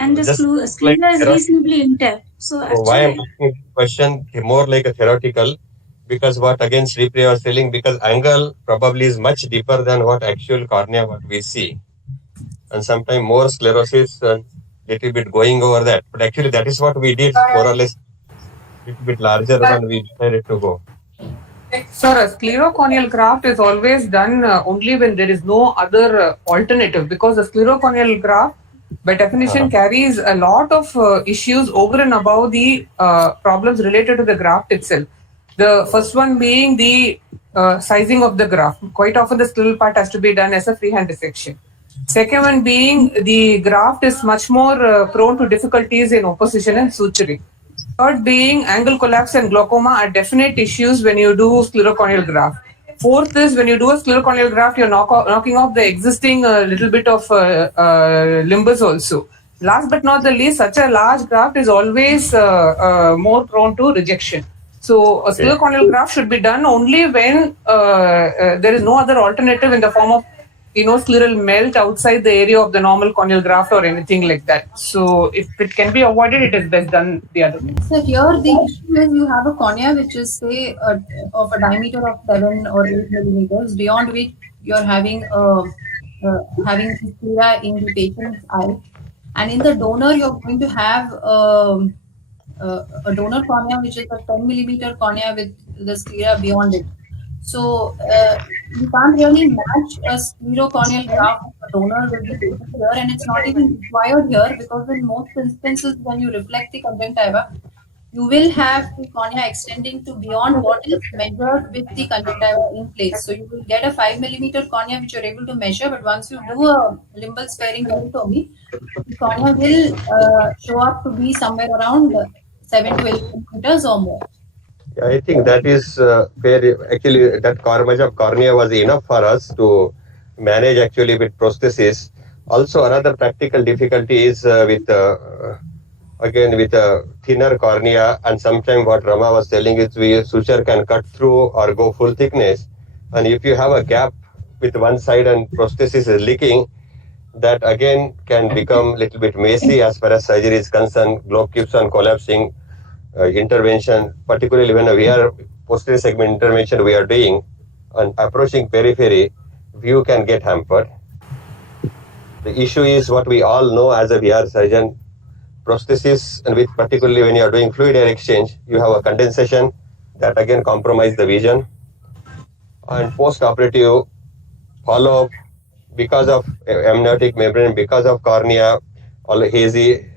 and the Just sclera is reasonably intact. So why I'm actually, asking this question more like a theoretical, because what again Sri Priya was telling, because angle probably is much deeper than what actual cornea what we see, and sometimes more sclerosis and little bit going over that. But actually that is what we did more or less, little bit larger when we decided to go. Sir, a sclerocorneal graft is always done only when there is no other alternative, because the sclerocorneal graft by definition carries a lot of issues over and above the problems related to the graft itself. The first one being the sizing of the graft. Quite often the scleral part has to be done as a freehand dissection. Second one being the graft is much more prone to difficulties in opposition and suturing. Third being angle collapse and glaucoma are definite issues when you do sclerocorneal graft. Fourth is when you do a sclerocorneal graft, you're knocking off the existing little bit of limbus also. Last but not the least, such a large graft is always more prone to rejection. So a sclerocorneal graft should be done only when there is no other alternative in the form of scleral melt outside the area of the normal corneal graft or anything like that. So if it can be avoided, it is best done the other way. So here the issue is you have a cornea which is say of a diameter of 7 or 8 millimeters, beyond which you're having having sclera in the patient's eye, and in the donor you're going to have a donor cornea which is a 10 millimeter cornea with the sclera beyond it. So you can't really match a sclerocorneal graft with a donor with the patient here, and it's not even required here because in most instances when you reflect the conjunctiva, you will have the cornea extending to beyond what is measured with the conjunctiva in place. So you will get a 5 millimeter cornea which you're able to measure, but once you do a limbal sparing keratomy, the cornea will show up to be somewhere around 7 to 8 millimeters or more. Yeah, I think that is where actually that much of cornea was enough for us to manage actually with prosthesis. Also, another practical difficulty is with again with a thinner cornea, and sometimes what Rama was telling is suture can cut through or go full thickness, and if you have a gap with one side and prosthesis is leaking, that again can become a little bit messy as far as surgery is concerned. Globe keeps on collapsing. Intervention, particularly when we are posterior segment intervention we are doing and approaching periphery, view can get hampered. The issue is what we all know as a VR surgeon, prosthesis, and with particularly when you are doing fluid air exchange, you have a condensation that again compromise the vision. And post-operative follow-up because of amniotic membrane, because of cornea, all hazy,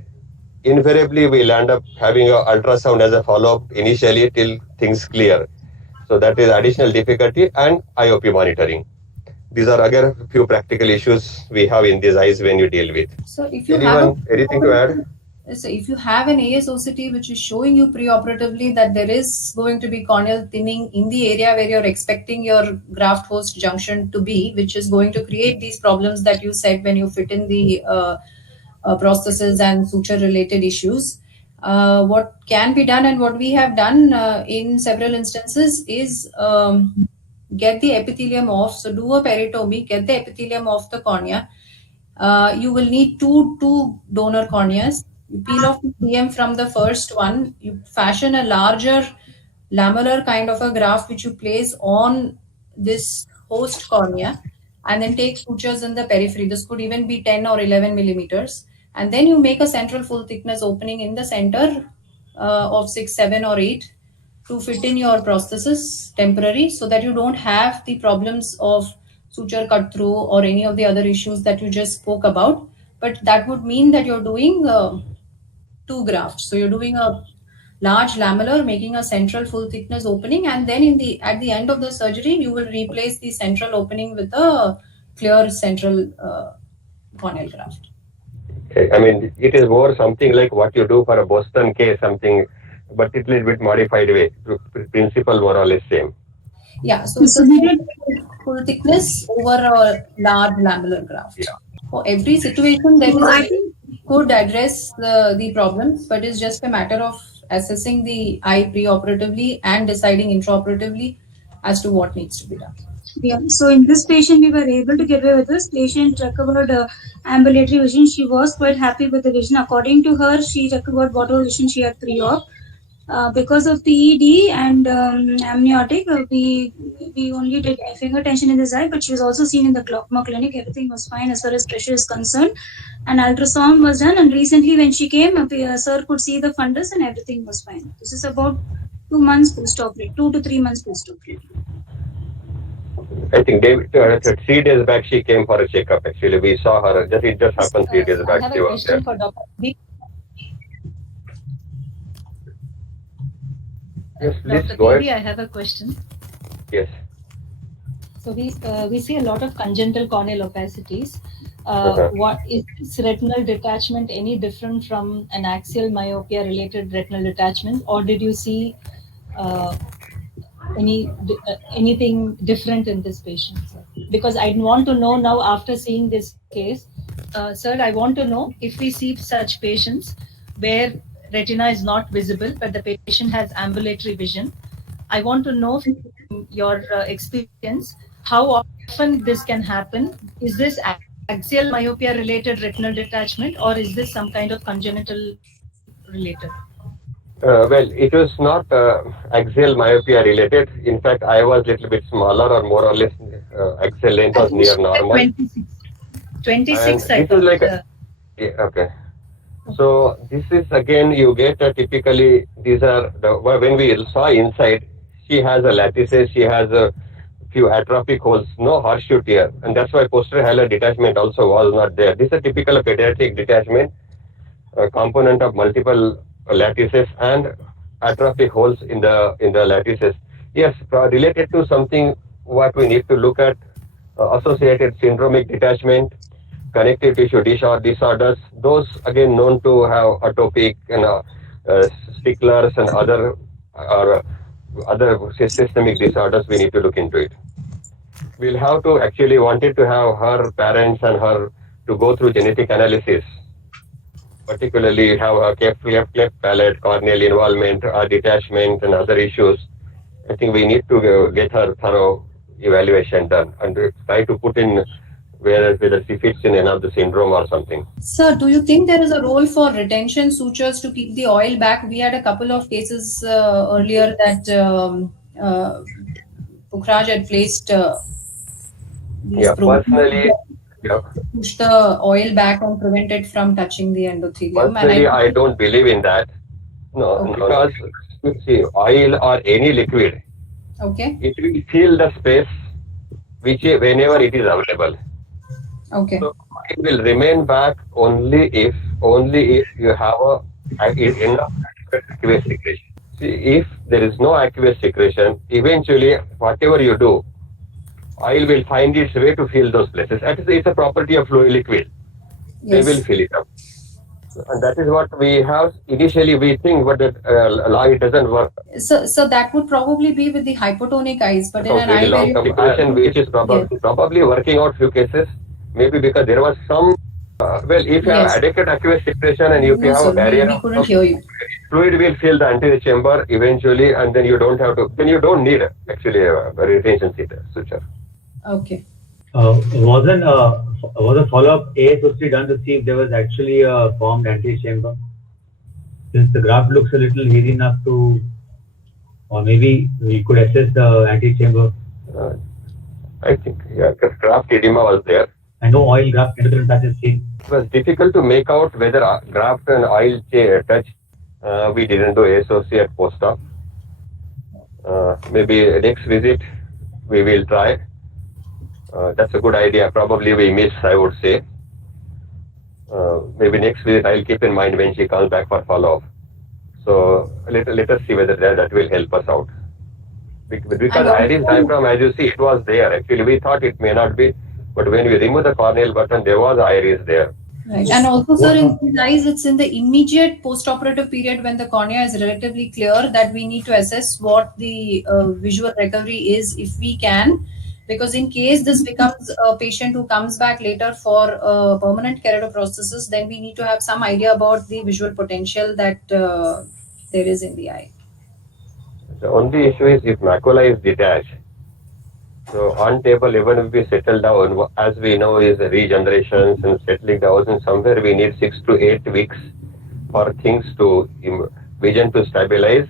invariably we'll end up having an ultrasound as a follow-up initially till things clear. So that is additional difficulty, and IOP monitoring. These are again a few practical issues we have in these eyes when you deal with. So if you Anything to add? So if you have an ASOCT which is showing you preoperatively that there is going to be corneal thinning in the area where you're expecting your graft host junction to be, which is going to create these problems that you said when you fit in the prosthesis and suture related issues. What can be done and what we have done in several instances is get the epithelium off. So do a peritomy, get the epithelium off the cornea, you will need two donor corneas. You peel off the CM from the first one. You fashion a larger lamellar kind of a graft which you place on this host cornea, and then take sutures in the periphery. This could even be 10 or 11 millimeters. And then you make a central full thickness opening in the center of 6, 7, or 8 to fit in your prosthesis temporary, so that you don't have the problems of suture cut through or any of the other issues that you just spoke about. But that would mean that you're doing two grafts. So you're doing a large lamellar, making a central full thickness opening, and then at the end of the surgery, you will replace the central opening with a clear central corneal graft. Okay. I mean, it is more something like what you do for a Boston case, something, but it little bit modified way. Principle more or less same. Yeah, so it's a full thickness over a large lamellar graft. Yeah. For every situation, there is I a think could address the problem, but it's just a matter of assessing the eye preoperatively and deciding intraoperatively as to what needs to be done. yeah. So in this patient, we were able to get away with this. Patient recovered ambulatory vision. She was quite happy with the vision. According to her, she recovered whatever vision she had pre-op. Because of PED and amniotic, we only did finger tension in this eye, but she was also seen in the glaucoma clinic. Everything was fine as far as pressure is concerned. And ultrasound was done. And recently, when she came, sir could see the fundus and everything was fine. This is about 2 months post-operative, 2 to 3 months post-operative. I think 3 days back she came for a checkup. Actually, we saw her. It just happened 3 days back. I have She a was there. question for Dr. B. Yes, please Dr. go Devi, ahead. I have a question. Yes. So we see a lot of congenital corneal opacities. Uh-huh. What is this retinal detachment any different from an axial myopia related retinal detachment, or did you see anything different in this patient, sir? Because I want to know now, after seeing this case, sir, I want to know if we see such patients where retina is not visible, but the patient has ambulatory vision. I want to know from your experience how often this can happen. Is this axial myopia related retinal detachment, or is this some kind of congenital related? Well, it was not axial myopia related. In fact, I was a little bit smaller, or more or less axial length was near normal. 26, I this is like thought. yeah, okay. So this is again, you get typically these are when we saw inside, she has a lattices, she has a few atrophic holes, no horseshoe tear, and that's why posterior halar detachment also was not there. This is a typical pediatric detachment, a component of multiple lattices and atrophic holes in the lattices. Yes, related to something what we need to look at, associated syndromic detachment, connective tissue disorders, those again known to have atopic and sticklers and other systemic disorders. We need to look into it. We'll have to actually wanted to have her parents and her to go through genetic analysis, particularly have a cleft palate, corneal involvement, detachment and other issues. I think we need to get her thorough evaluation done and try to put in whether she fits in another syndrome or something. Sir, do you think there is a role for retention sutures to keep the oil back? We had a couple of cases earlier that Pukhraj had placed these Personally, push the oil back and prevent it from touching the endothelium. Personally, I don't believe in that. No, Okay. because see, oil or any liquid, Okay. it will fill the space whenever it is available. Okay. So it will remain back only if you have enough aqueous secretion. See, if there is no aqueous secretion, eventually whatever you do, oil will find its way to fill those places. It's a property of fluid liquid. They Yes. will fill it up. And that is what we have. Initially we think, but it doesn't work. So that would probably be with the hypotonic eyes, but in So an very eye long term situation, which is probably working out few cases. Maybe because there was some, if you have Yes. adequate aqueous secretion and if you No, have sir, a barrier, we couldn't hear you. fluid will fill the anterior chamber eventually, and then you don't have to. Then you don't need actually a retention suture. Okay. Wasn't was a follow-up ASOC done to see if there was actually a formed antechamber? Since the graph looks a little hazy enough to, or maybe we could assess the antechamber. I think, yeah, because graft edema was there. And no oil graft endothelial patches seen. It was difficult to make out whether graft and oil touch. We didn't do ASOC at post-op. Maybe next visit we will try. That's a good idea. Probably we miss, I would say. Maybe next visit I'll keep in mind when she comes back for follow-up. So let us see whether that will help us out. Because iris diaphragm, as you see, it was there. Actually, we thought it may not be, but when we remove the corneal button, there was iris there. Right. And also, sir, in these eyes, it's in the immediate post-operative period when the cornea is relatively clear that we need to assess what the visual recovery is, if we can. Because in case this becomes a patient who comes back later for permanent keratoprosthesis, then we need to have some idea about the visual potential that there is in the eye. The only issue is if macula is detached. So on table, even if we settle down, as we know is regenerations and settling down, and somewhere we need 6 to 8 weeks for things to, vision to stabilize.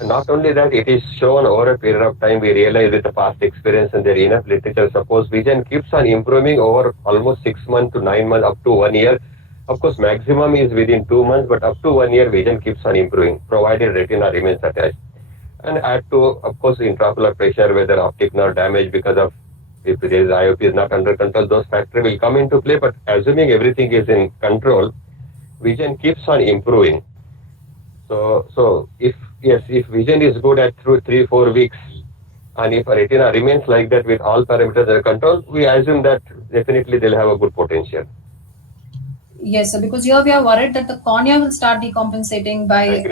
And not only that, it is shown over a period of time, we realize with the past experience and there is enough literature, suppose vision keeps on improving over almost 6 months to 9 months, up to 1 year. Of course, maximum is within 2 months, but up to 1 year, vision keeps on improving, provided retina remains attached. And add to, of course, intraocular pressure, whether optic nerve damage because of if there is IOP is not under control, those factors will come into play. But assuming everything is in control, vision keeps on improving. So if vision is good at through 3-4 weeks, and if a retina remains like that with all parameters under control, we assume that definitely they'll have a good potential. Yes, sir, because here we are worried that the cornea will start decompensating by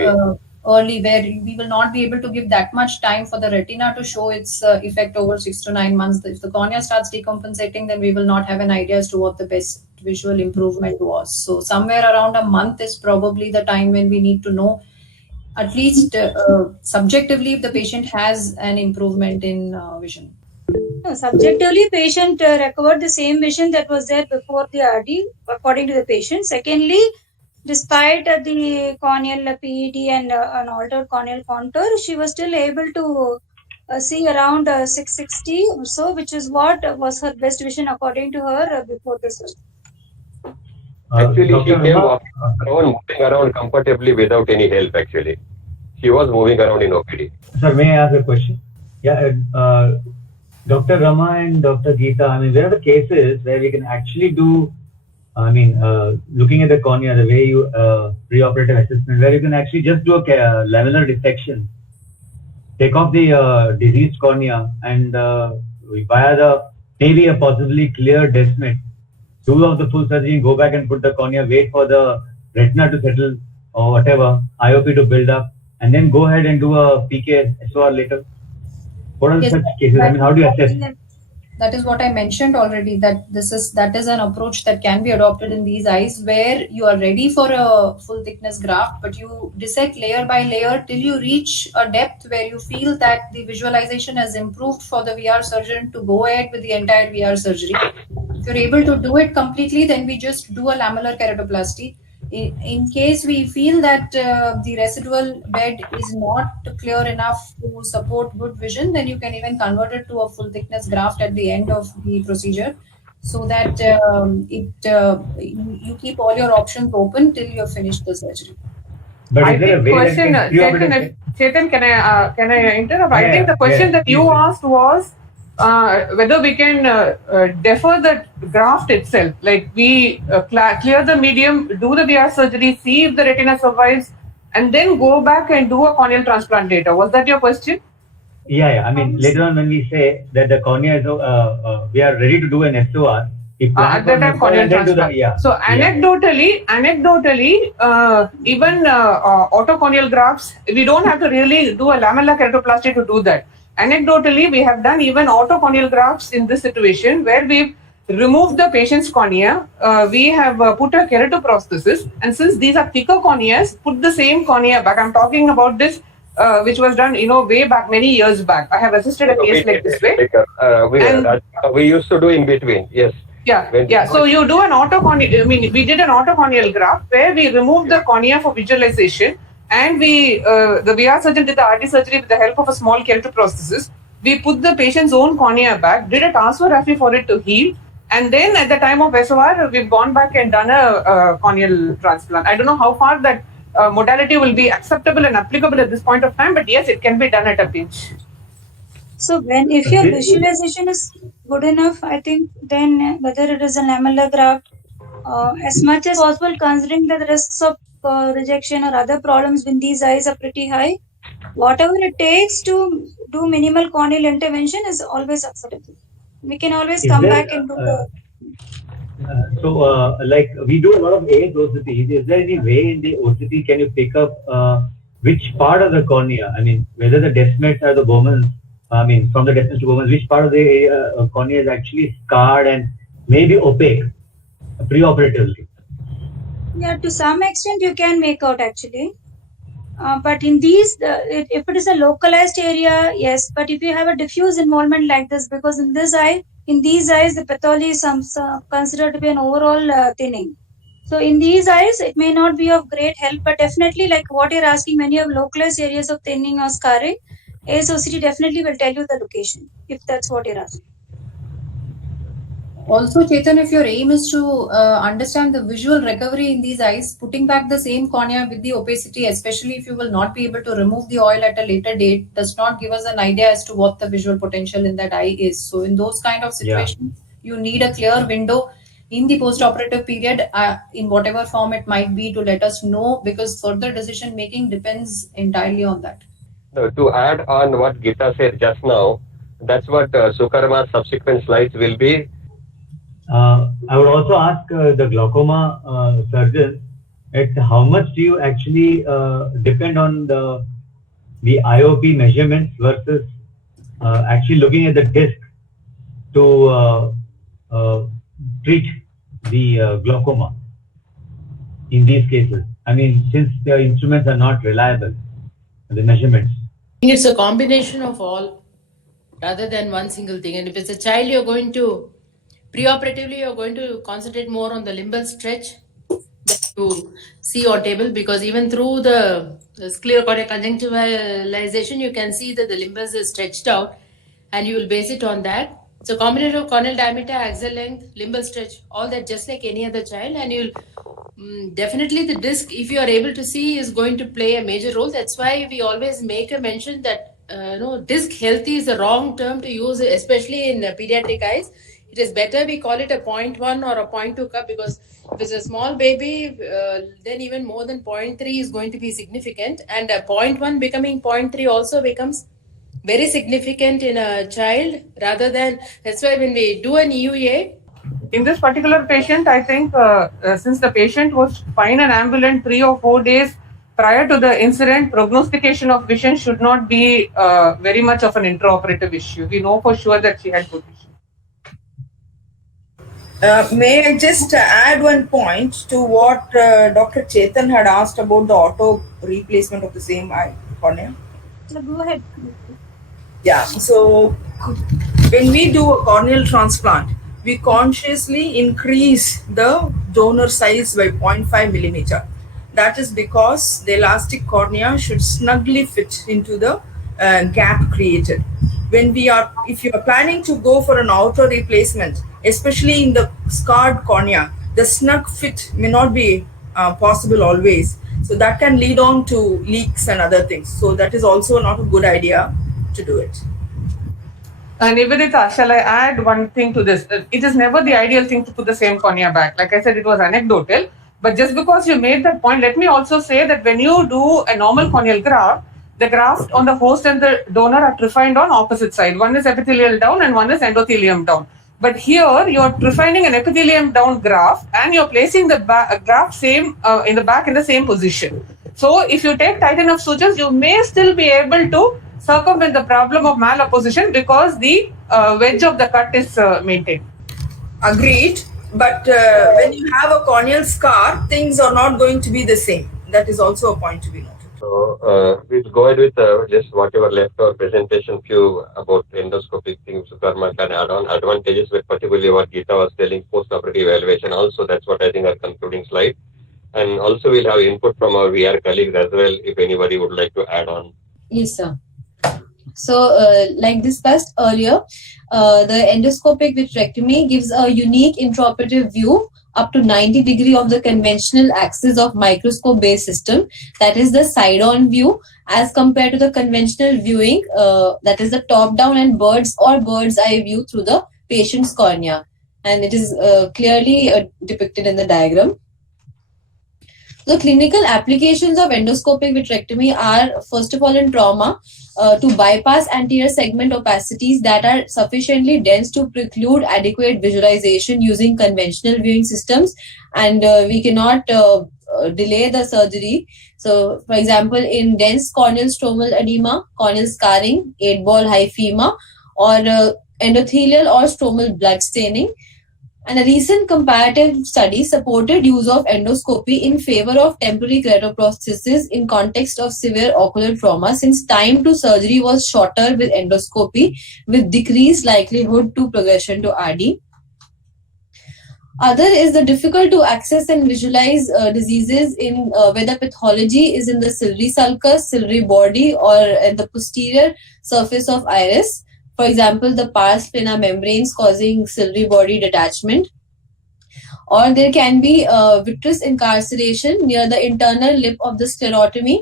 early, where we will not be able to give that much time for the retina to show its effect over 6 to 9 months. If the cornea starts decompensating, then we will not have an idea as to what the best visual improvement was. So somewhere around a month is probably the time when we need to know, at least subjectively, if the patient has an improvement in vision. Subjectively, patient recovered the same vision that was there before the RD, according to the patient. Secondly, despite the corneal PED and an altered corneal contour, she was still able to see around 660 or so, which is what was her best vision according to her before the surgery. Actually, she came moving around comfortably without any help, actually. She was moving around in OPD. Sir, may I ask a question? Yeah, Dr. Rama and Dr. Geeta, I mean, where are the cases where we can actually do, looking at the cornea, the way you preoperative assessment, where you can actually just do a lamellar dissection, take off the diseased cornea, and via the maybe a possibly clear Descemet, do of the full surgery, go back and put the cornea, wait for the retina to settle or whatever, IOP to build up, and then go ahead and do a PK SOR later? What are such cases? I mean, how do you assess? That is what I mentioned already, that that is an approach that can be adopted in these eyes, where you are ready for a full thickness graft, but you dissect layer by layer till you reach a depth where you feel that the visualization has improved for the VR surgeon to go ahead with the entire VR surgery. If you're able to do it completely, then we just do a lamellar keratoplasty. In case we feel that the residual bed is not clear enough to support good vision, then you can even convert it to a full thickness graft at the end of the procedure, so that you keep all your options open till you have finished the surgery. But I think question, Chetan, can I interrupt? I think the question that you asked was whether we can defer the graft itself, like we clear the medium, do the VR surgery, see if the retina survives, and then go back and do a corneal transplant later. Was that your question? Yeah. I mean, later on when we say that the cornea is, we are ready to do an SOR, at that time corneal transplant. So anecdotally, even autocorneal grafts, we don't have to really do a lamellar keratoplasty to do that. Anecdotally, we have done even autocorneal grafts in this situation where we've removed the patient's cornea. We have put a keratoprosthesis, and since these are thicker corneas, put the same cornea back. I'm talking about this, which was done, way back, many years back. I have assisted a case like this way. We used to do in between, yes. Yeah. So you do an autocorneal. I mean, we did an autocorneal graft where we removed the cornea for visualization, and the VR surgeon did the RT surgery with the help of a small keratoprosthesis. We put the patient's own cornea back, did a transferography for it to heal, and then at the time of SOR, we've gone back and done a corneal transplant. I don't know how far that modality will be acceptable and applicable at this point of time, but yes, it can be done at a pinch. So if your visualization is good enough, I think then whether it is an lamellar graft, as much as possible, considering that the risks of rejection or other problems in these eyes are pretty high, whatever it takes to do minimal corneal intervention is always acceptable. We can always come back and do the. Like we do a lot of AS OCT. Is there any way in the OCT can you pick up which part of the cornea? I mean, whether the Descemet's or the Bowman's. I mean, from the Descemet's to Bowman's, which part of the cornea is actually scarred and maybe opaque preoperatively? Yeah, to some extent you can make out actually. But in these, if it is a localized area, yes. But if you have a diffuse involvement like this, because in these eyes, the pathology is considered to be an overall thinning. So in these eyes, it may not be of great help, but definitely like what you're asking, when you have localized areas of thinning or scarring, ASOCT definitely will tell you the location, if that's what you're asking. Also, Chetan, if your aim is to understand the visual recovery in these eyes, putting back the same cornea with the opacity, especially if you will not be able to remove the oil at a later date, does not give us an idea as to what the visual potential in that eye is. So in those kind of situations, you need a clear window in the post-operative period, in whatever form it might be, to let us know, because further decision making depends entirely on that. To add on what Geeta said just now, that's what Sukarma's subsequent slides will be. I would also ask the glaucoma surgeons at how much do you actually depend on the IOP measurements versus actually looking at the disc to treat the glaucoma in these cases? I mean, since the instruments are not reliable, the measurements. I think it's a combination of all rather than one single thing. And if it's a child, you're going to preoperatively, you're going to concentrate more on the limbal stretch that you see on table, because even through the sclerocorneal conjunctivalization, you can see that the limbus is stretched out, and you will base it on that. So combination of corneal diameter, axial length, limbal stretch, all that just like any other child, and you'll definitely the disc, if you are able to see, is going to play a major role. That's why we always make a mention that disc healthy is the wrong term to use, especially in pediatric eyes. It is better we call it a 0.1 or a 0.2 cup, because if it's a small baby, then even more than 0.3 is going to be significant, and a 0.1 becoming 0.3 also becomes very significant in a child, rather than, that's why when we do an EUA. In this particular patient, I think since the patient was fine and ambulant 3 or 4 days prior to the incident, prognostication of vision should not be very much of an intraoperative issue. We know for sure that she had good vision. May I just add one point to what Dr. Chetan had asked about the auto replacement of the same eye cornea? So go ahead. Yeah, so when we do a corneal transplant, we consciously increase the donor size by 0.5 millimeter. That is because the elastic cornea should snugly fit into the gap created. If you are planning to go for an auto replacement, especially in the scarred cornea, the snug fit may not be possible always. So that can lead on to leaks and other things. So that is also not a good idea to do it. And Nivedita, shall I add one thing to this? It is never the ideal thing to put the same cornea back. Like I said, it was anecdotal. But just because you made that point, let me also say that when you do a normal corneal graft, the graft on the host and the donor are trephined on opposite side. One is epithelial down and one is endothelium down. But here you're trephining an epithelium down graft and you're placing the graft in the back in the same position. So if you take tight enough sutures, you may still be able to circumvent the problem of malapposition because the wedge of the cut is maintained. Agreed. But when you have a corneal scar, things are not going to be the same. That is also a point to be noted. So we'll go ahead with just whatever left our presentation, few about endoscopic things Karma can add on, advantages, with particularly what Geeta was telling, post-operative evaluation also. That's what I think our concluding slide. And also we'll have input from our VR colleagues as well, if anybody would like to add on. Yes, sir. So, like discussed earlier, the endoscopic vitrectomy gives a unique intraoperative view up to 90 degrees of the conventional axis of microscope-based system, that is the side-on view, as compared to the conventional viewing, that is the top-down and bird's eye view through the patient's cornea. And it is clearly depicted in the diagram. The clinical applications of endoscopic vitrectomy are, first of all, in trauma, to bypass anterior segment opacities that are sufficiently dense to preclude adequate visualization using conventional viewing systems, and we cannot delay the surgery. So, for example, in dense corneal stromal edema, corneal scarring, 8-ball hyphema, or endothelial or stromal blood staining. And a recent comparative study supported use of endoscopy in favor of temporary keratoprosthesis in context of severe ocular trauma, since time to surgery was shorter with endoscopy, with decreased likelihood to progression to RD. Other is the difficult to access and visualize diseases in where the pathology is in the ciliary sulcus, ciliary body, or in the posterior surface of iris. For example, the pars plana membranes causing ciliary body detachment. Or there can be vitreous incarceration near the internal lip of the sclerotomy.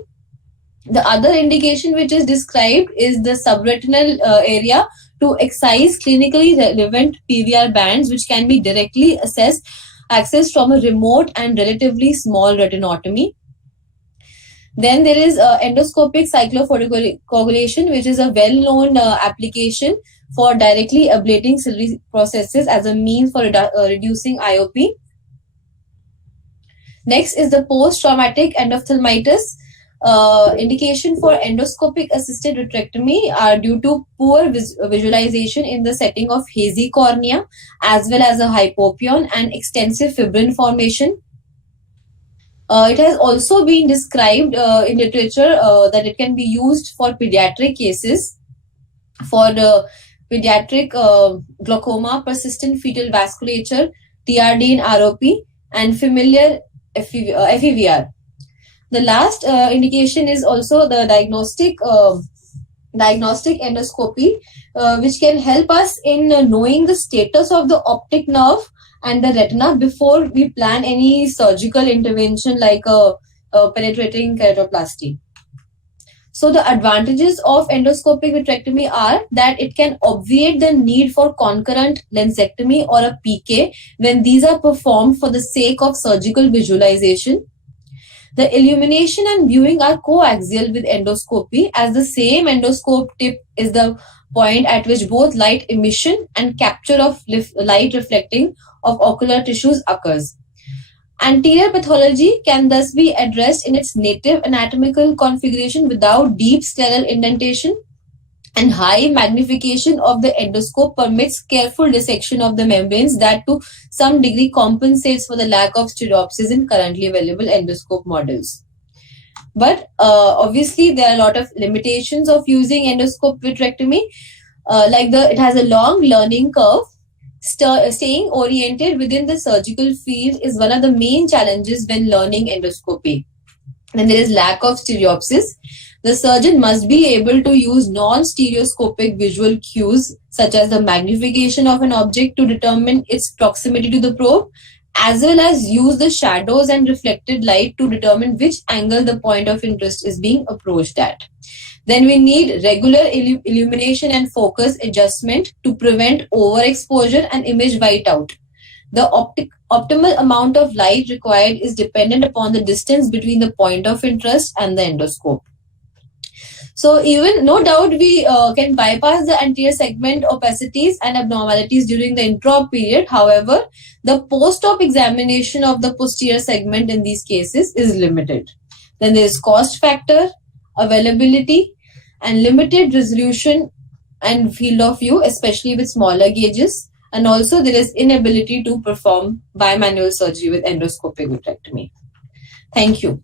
The other indication which is described is the subretinal area to excise clinically relevant PVR bands, which can be directly accessed from a remote and relatively small retinotomy. Then there is endoscopic cyclophotocoagulation, which is a well-known application for directly ablating ciliary processes as a means for reducing IOP. Next is the post-traumatic endophthalmitis. Indication for endoscopic assisted vitrectomy are due to poor visualization in the setting of hazy cornea, as well as a hypopyon and extensive fibrin formation. It has also been described in literature that it can be used for pediatric cases, for the pediatric glaucoma, persistent fetal vasculature, TRD in ROP, and familial FEVR. The last indication is also the diagnostic endoscopy, which can help us in knowing the status of the optic nerve and the retina before we plan any surgical intervention like a penetrating keratoplasty. So the advantages of endoscopic vitrectomy are that it can obviate the need for concurrent lensectomy or a PK when these are performed for the sake of surgical visualization. The illumination and viewing are coaxial with endoscopy, as the same endoscope tip is the point at which both light emission and capture of light reflecting of ocular tissues occurs. Anterior pathology can thus be addressed in its native anatomical configuration without deep scleral indentation, and high magnification of the endoscope permits careful dissection of the membranes that to some degree compensates for the lack of stereopsis in currently available endoscope models. But obviously there are a lot of limitations of using endoscope vitrectomy, it has a long learning curve. Staying oriented within the surgical field is one of the main challenges when learning endoscopy. Then there is lack of stereopsis. The surgeon must be able to use non-stereoscopic visual cues such as the magnification of an object to determine its proximity to the probe, as well as use the shadows and reflected light to determine which angle the point of interest is being approached at. Then we need regular illumination and focus adjustment to prevent overexposure and image whiteout. The optimal amount of light required is dependent upon the distance between the point of interest and the endoscope. So even no doubt we can bypass the anterior segment opacities and abnormalities during the intra-op period. However, the post-op examination of the posterior segment in these cases is limited. Then there is cost factor, availability, and limited resolution and field of view, especially with smaller gauges. And also there is inability to perform bimanual surgery with endoscopic vitrectomy. Thank you.